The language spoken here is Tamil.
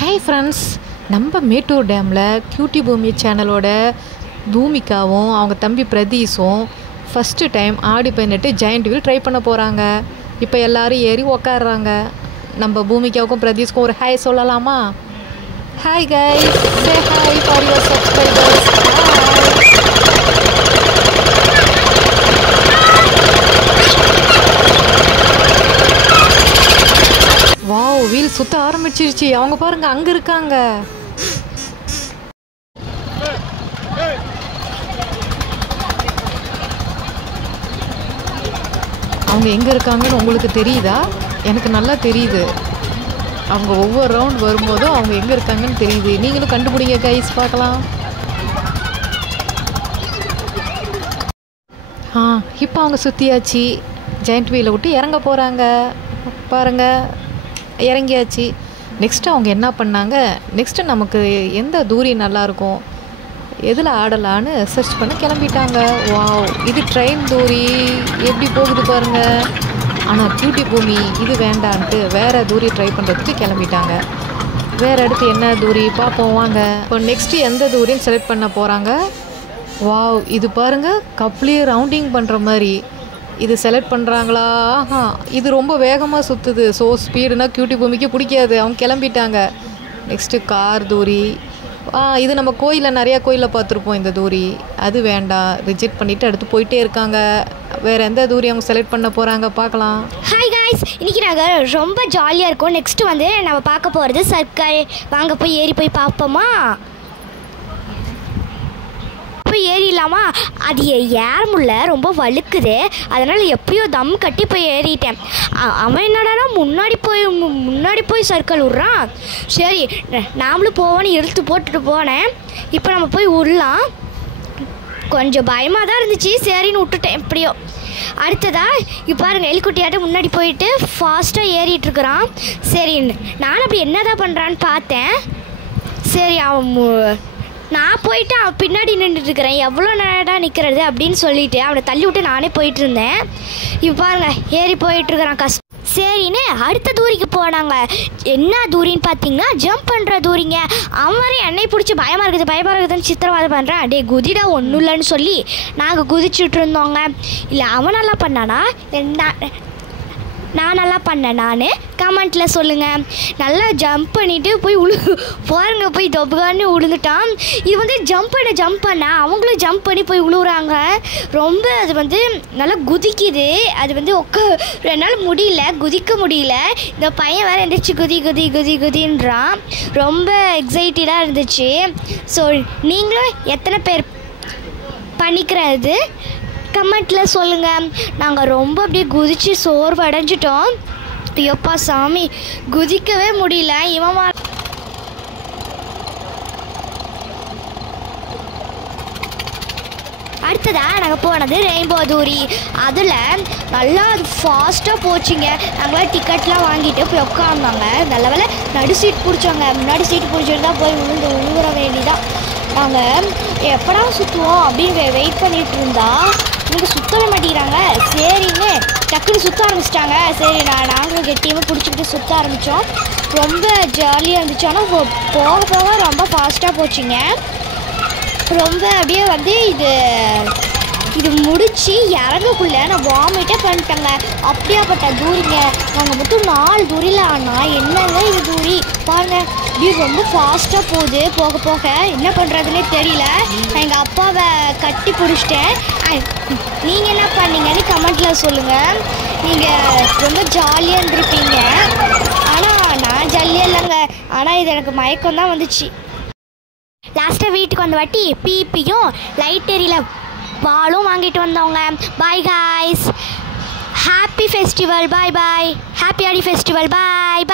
ஹாய் ஃப்ரெண்ட்ஸ், நம்ம மேட்டூர் டேமில் கியூட்டி பூமி சேனலோட பூமிகாவும் அவங்க தம்பி பிரதீஷும் ஃபஸ்ட்டு டைம் ஆடி 18 ஜெயண்ட் வீல் ட்ரை பண்ண போகிறாங்க. இப்போ எல்லோரும் ஏறி உக்காடுறாங்க. நம்ம பூமிகாவுக்கும் பிரதீஷ்க்கும் ஒரு ஹாய் சொல்லலாமா? Hi guys, say hi for your subscribers. Wow, wheel சுத்த ஆரம்பிச்சிருச்சு. அவங்க பாருங்க, அங்க இருக்காங்க. அவங்க எங்க இருக்காங்கன்னு உங்களுக்கு தெரியுதா? எனக்கு நல்லா தெரியுது. அவங்க ஒவ்வொரு ரவுண்ட் வரும்போதும் அவங்க எங்க இருக்காங்கன்னு தெரியுது. நீங்களும் கண்டுபிடிங்க கைஸ், பார்க்கலாம். இப்போ அவங்க சுத்தியாச்சு. ஜெயண்ட் வீலை விட்டு இறங்க போறாங்க. பாருங்க, இறங்கியாச்சு. நெக்ஸ்ட்டு அவங்க என்ன பண்ணாங்க, நெக்ஸ்ட்டு நமக்கு எந்த தூரி நல்லாயிருக்கும், எதில் ஆடலான்னு சர்ச் பண்ண கிளம்பிட்டாங்க. வாவ், இது ட்ரெயின் தூரி எப்படி போகுது பாருங்கள். ஆனால் கியூட்டி பூமி இது வேண்டான்ட்டு வேறு தூரி ட்ரை பண்ணுறதுக்கு கிளம்பிட்டாங்க. வேறு அடுத்து என்ன தூரி பார்ப்போம் வாங்க. இப்போ நெக்ஸ்ட்டு எந்த தூரின்னு செலக்ட் பண்ண போகிறாங்க. வாவ், இது பாருங்கள், கப்லேயே ரவுண்டிங் பண்ணுற மாதிரி இது செலக்ட் பண்ணுறாங்களா? இது ரொம்ப வேகமாக சுற்றுது. ஸோ ஸ்பீடுனா கியூட்டி பூமிக்கு பிடிக்காது. அவங்க கிளம்பிட்டாங்க. நெக்ஸ்ட்டு கார் தூரி. இது நம்ம கோயிலில் நிறையா கோயிலில் பார்த்துருப்போம். இந்த தூரி அது வேண்டாம், ரிஜெக்ட் பண்ணிவிட்டு அடுத்து போயிட்டே இருக்காங்க. வேறு எந்த தூரி அவங்க செலக்ட் பண்ண போகிறாங்க பார்க்கலாம். ஹாய் காய்ஸ், இன்றைக்கி நாங்கள் ரொம்ப ஜாலியாக இருக்கோம். நெக்ஸ்ட்டு வந்து நம்ம பார்க்க போகிறது சர்க்கரை. வாங்க போய் ஏறி போய் பார்ப்போமா? போய் ஏறிடலாமா? அது ஏற முடியல, ரொம்ப வழுக்குது. அதனால் எப்பயோ தம் கட்டி போய் ஏறிட்டேன். அவன் என்னடானா முன்னாடி போய் சர்க்கிள் விட்றான். சரி, நாமளும் போவோன்னு இழுத்து போட்டுட்டு போனேன். இப்போ நம்ம போய் விடலாம். கொஞ்சம் பயமாக தான் இருந்துச்சு, சரின்னு விட்டுட்டேன் எப்படியோ. அடுத்ததாக இப்போ பாருங்கள், எலிக்குட்டியாட்ட முன்னாடி போயிட்டு ஃபாஸ்ட்டாக ஏறிட்டுருக்குறான். சரி, நானும் அப்படி என்ன தான் பண்ணுறான்னு பார்த்தேன். சரி, நான் போயிட்டு அவன் பின்னாடி நின்றுட்டுருக்கிறேன். எவ்வளோ நேரம் நிற்கிறது அப்படின்னு சொல்லிவிட்டு அவனை தள்ளி விட்டு நானே போயிட்டு இருந்தேன். இப்போ பாருங்கள், ஏறி போயிட்டுருக்கிறான் கஷ்டம். சரின்னு அடுத்த தூரிக்கு போனாங்க. என்ன தூரின்னு பார்த்தீங்கன்னா ஜம்ப் பண்ணுற தூரிங்க. அவன் என்னை பிடிச்சி பயமாக இருக்குதுன்னு சித்திரவாதம் பண்ணுறான். டே குதிடா, ஒன்றும் இல்லைன்னு சொல்லி நாங்கள் குதிச்சுட்டு இருந்தோங்க. இல்லை அவன் நல்லா பண்ணானா நான் நல்லா பண்ணேன்? நான் கமெண்ட்டில் சொல்லுங்கள். நல்லா ஜம்ப் பண்ணிவிட்டு போய் பாருங்க, போய் தொப்புகான்னு விழுந்துட்டான். இது வந்து ஜம்ப் பண்ண அவங்களும் ஜம்ப் பண்ணி போய் விழுவுறாங்க. ரொம்ப அது வந்து நல்லா குதிக்குது. அது வந்து என்னால் குதிக்க முடியல. இந்த பையன் வேறு எந்திரிச்சு குதின்றான். ரொம்ப எக்ஸைட்டடாக இருந்துச்சு. ஸோ நீங்களும் எத்தனை பேர் பண்ணிக்கிறது கமெண்ட்டில் சொல்லுங்கள். நாங்கள் ரொம்ப அப்படியே குதித்து சோர்வு அடைஞ்சிட்டோம். ஐயோப்பா சாமி, குதிக்கவே முடியல. இவன் அடுத்ததாக நாங்கள் போனது ரெயின்போ தூரி. அதில் நல்லா அது ஃபாஸ்ட்டாக போச்சுங்க. நாங்களாம் டிக்கெட்லாம் வாங்கிட்டு போய் உட்காந்தாங்க. நல்ல வேலை நடு சீட் பிடிச்சாங்க. முன்னாடி சீட் பிடிச்சிட்டு தான் போய் விழுற வேண்டிதான். நாங்கள் எப்படா சுற்றுவோம் அப்படின்னு வெயிட் பண்ணிகிட்டு இருந்தா இவங்க சுற்றவே மாட்டேங்கிறாங்க. சரிங்க, டக்குன்னு சுற்ற ஆரம்பிச்சிட்டாங்க. சரி, நாங்களும் கெட்டியமாக பிடிச்சிக்கிட்டு சுற்ற ஆரம்பித்தோம். ரொம்ப ஜாலியாக இருந்துச்சு. ஆனால் போக ரொம்ப ஃபாஸ்ட்டாக போச்சுங்க. ரொம்ப அப்படியே வந்து இது முடித்து இறங்கக்குள்ளே நான் வாமிட்டே பண்ணிட்டேங்க. அப்படியாப்பட்ட தூரிங்க. நாங்கள் மட்டும் 4 தூரியில் ஆனால் என்னங்க இது தூரி பாருங்கள். இப்படி ரொம்ப ஃபாஸ்ட்டாக போகுது. போக என்ன பண்ணுறதுனே தெரியல. நான் எங்கள் அப்பாவை கட்டி பிடிச்சிட்டேன். நீங்கள் என்ன பண்ணீங்கன்னு கமெண்ட்டில் சொல்லுங்கள். நீங்கள் ரொம்ப ஜாலியாக இருந்திருப்பீங்க. ஆனால் நான் ஜாலியாக இல்லைங்க. ஆனால் இது எனக்கு மயக்கம் தான் வந்துச்சு. லாஸ்ட்டாக வீட்டுக்கு வந்த வாட்டி பிபியும் லைட் எரியில பாலும் வாங்கிட்டு வந்தவங்க. Bye guys, happy festival. பாய் ஹாப்பி ஆடி ஃபெஸ்டிவல். பாய்.